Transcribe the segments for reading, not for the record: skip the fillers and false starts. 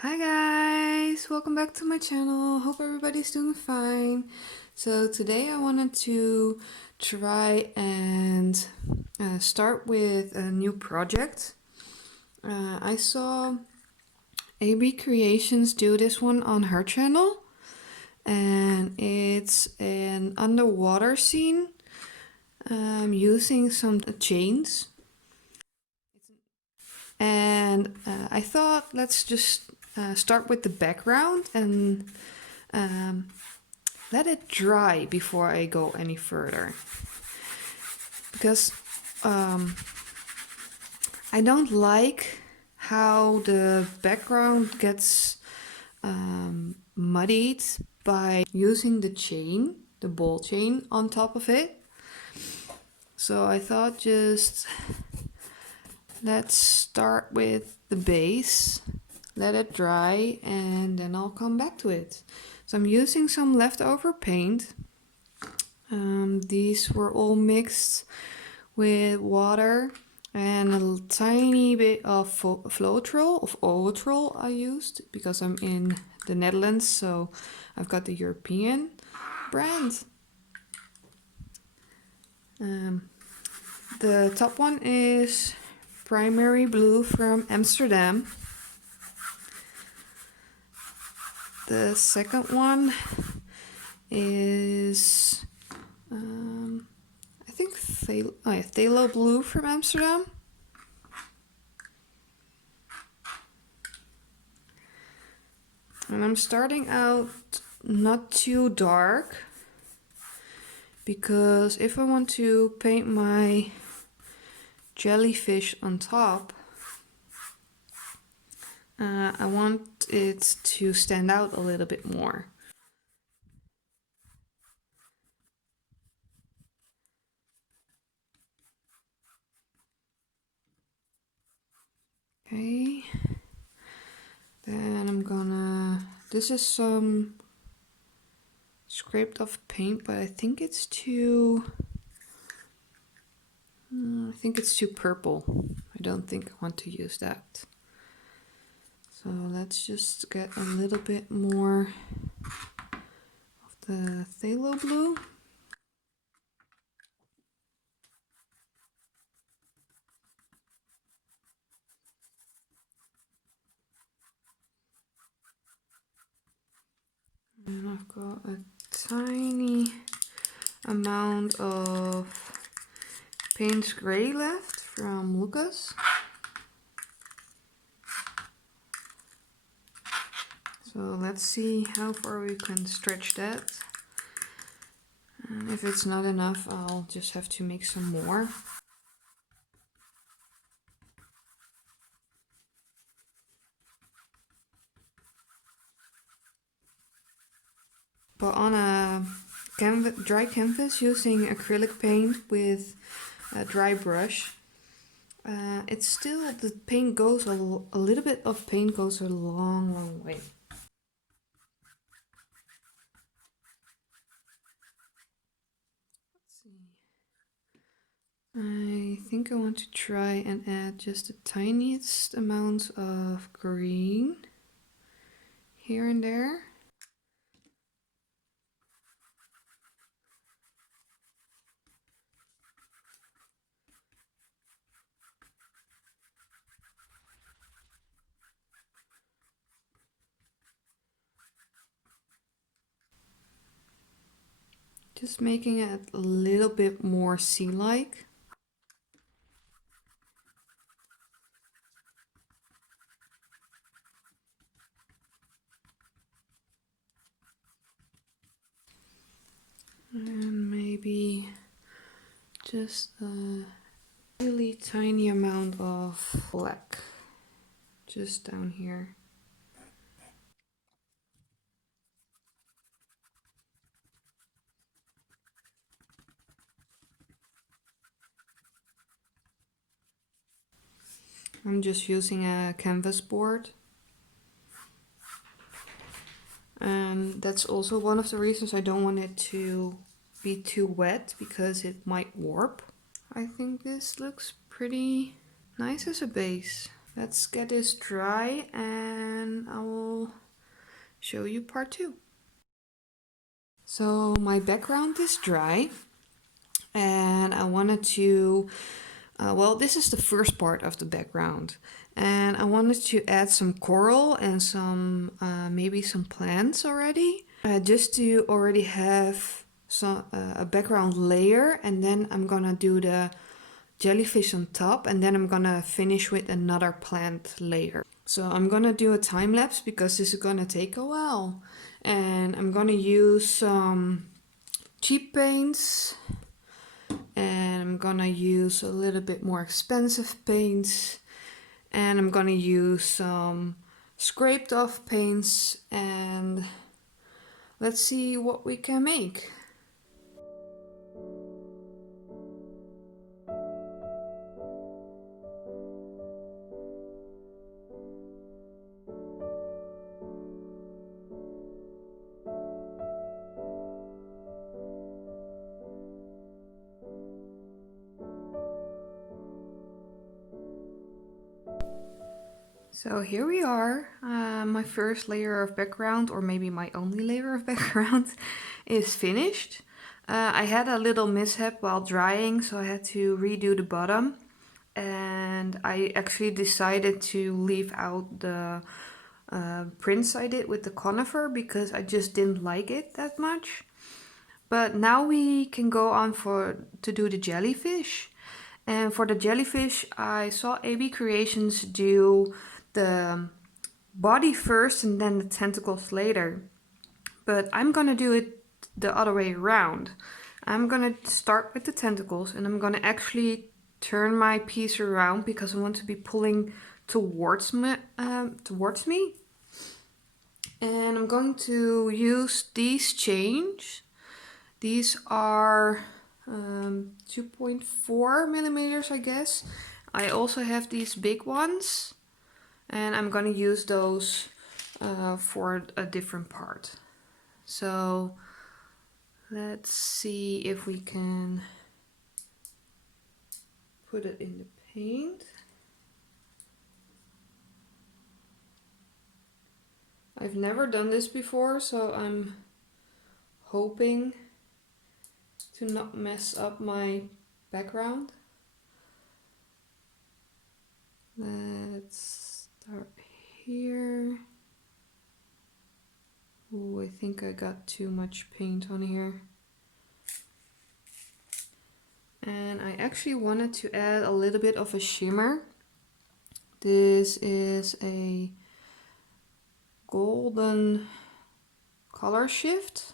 Hi guys, welcome back to my channel. Hope everybody's doing fine. So today I wanted to try and start with a new project. I saw AB Creations do this one on her channel, and it's an underwater scene using some chains. And I thought let's just start with the background and let it dry before I go any further. Because I don't like how the background gets muddied by using the chain, the ball chain on top of it. So I thought just let's start with the base, let it dry, and then I'll come back to it. So I'm using some leftover paint. These were all mixed with water and a tiny bit of Floetrol I used because I'm in the Netherlands, so I've got the European brand. The top one is Primary Blue from Amsterdam. The second one is I think Phthalo Blue from Amsterdam. And I'm starting out not too dark, because if I want to paint my jellyfish on top, I want it to stand out a little bit more. Okay, then I'm gonna, this is some scraped off paint, but I think it's too, purple. I don't think I want to use that. So let's just get a little bit more of the phthalo blue. And I've got a tiny amount of Payne's Gray left from Lucas. So let's see how far we can stretch that. And if it's not enough, I'll just have to make some more. But on a dry canvas using acrylic paint with a dry brush, it's still, the paint goes, a little bit of paint goes a long way. Let's see. I think I want to try and add just the tiniest amount of green here and there. Just making it a little bit more sea-like. And maybe just a really tiny amount of black just down here. I'm just using a canvas board. And that's also one of the reasons I don't want it to be too wet, because it might warp. I think this looks pretty nice as a base. let's get this dry and I will show you part 2. So my background is dry and I wanted to, well, this is the first part of the background. And I wanted to add some coral and some, maybe some plants already. Just to already have some, a background layer, and then I'm gonna do the jellyfish on top, and then I'm gonna finish with another plant layer. So I'm gonna do a time lapse because this is gonna take a while. And I'm gonna use some cheap paints, and I'm gonna use a little bit more expensive paints, and I'm gonna use some scraped off paints, and let's see what we can make. So here we are. My first layer of background, or maybe my only layer of background, is finished. I had a little mishap while drying, so I had to redo the bottom. And I actually decided to leave out the prints I did with the conifer because I just didn't like it that much. But now we can go on to do the jellyfish. And for the jellyfish, I saw AB Creations do the body first and then the tentacles later. But I'm gonna do it the other way around. I'm gonna start with the tentacles and I'm gonna actually turn my piece around because I want to be pulling towards me. And I'm going to use these chains. These are 2.4 millimeters, I guess. I also have these big ones, and I'm gonna use those for a different part. So let's see if we can put it in the paint. I've never done this before, so I'm hoping to not mess up my background. Let's start here. Ooh, I think I got too much paint on here. And I actually wanted to add a little bit of a shimmer. This is a golden color shift.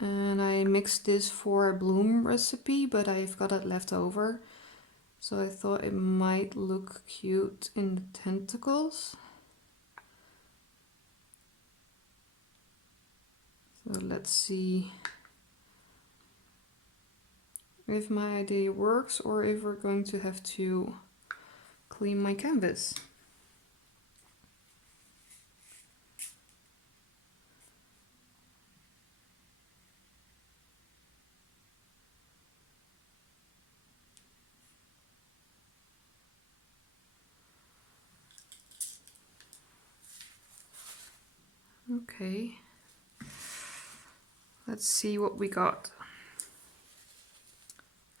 And I mixed this for a bloom recipe, but I've got it left over. So I thought it might look cute in the tentacles. So let's see if my idea works or if we're going to have to clean my canvas. Okay, let's see what we got.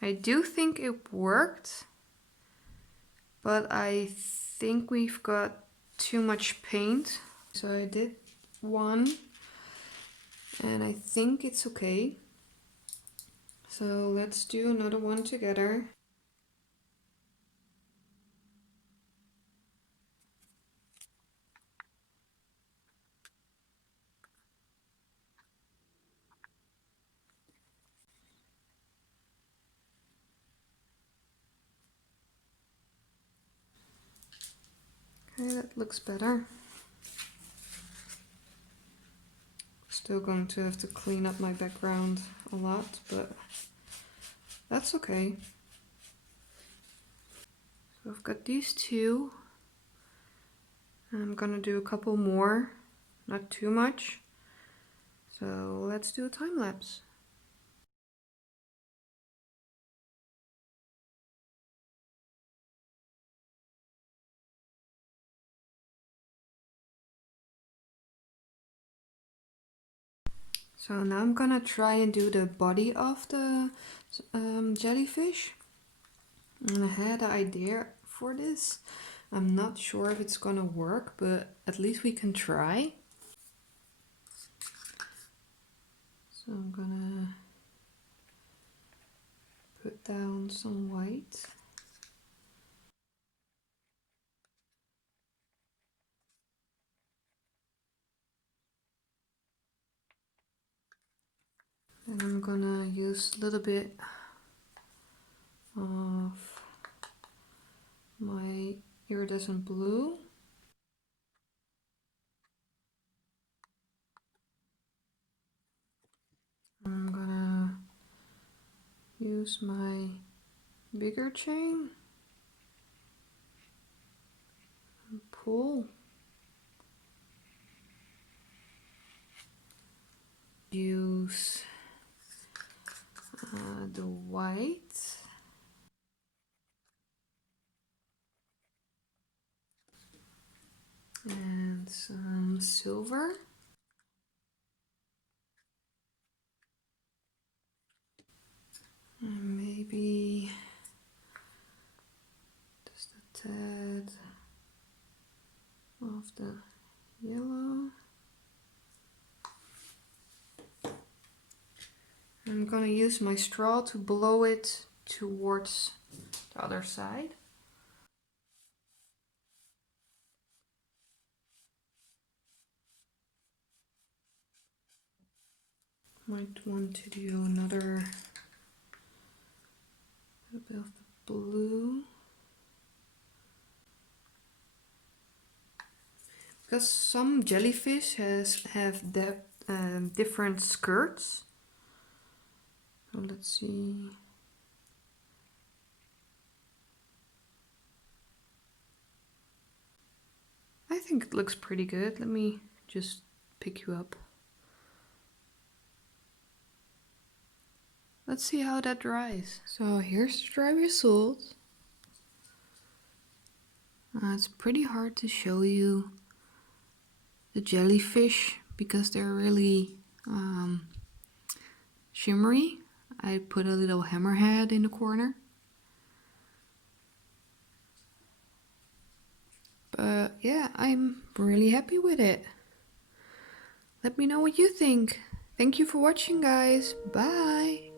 I do think it worked, but I think we've got too much paint. So I did one, and I think it's okay. So let's do another one together. Okay, that looks better. Still going to have to clean up my background a lot, but that's okay. So I've got these two. I'm gonna do a couple more, not too much. So let's do a time lapse. So now I'm gonna try and do the body of the jellyfish. And I had an idea for this. I'm not sure if it's gonna work, but at least we can try. So I'm gonna put down some white. And I'm gonna use a little bit of my iridescent blue. I'm gonna use my bigger chain and pull. Use the white. And some silver. And maybe just a tad of the yellow. I'm gonna use my straw to blow it towards the other side. Might want to do another bit of the blue. Because some jellyfish have different skirts. So let's see. I think it looks pretty good. Let me just pick you up. Let's see how that dries. So here's the dry result. It's pretty hard to show you the jellyfish because they're really shimmery. I put a little hammerhead in the corner. But yeah, I'm really happy with it. Let me know what you think. Thank you for watching, guys. Bye!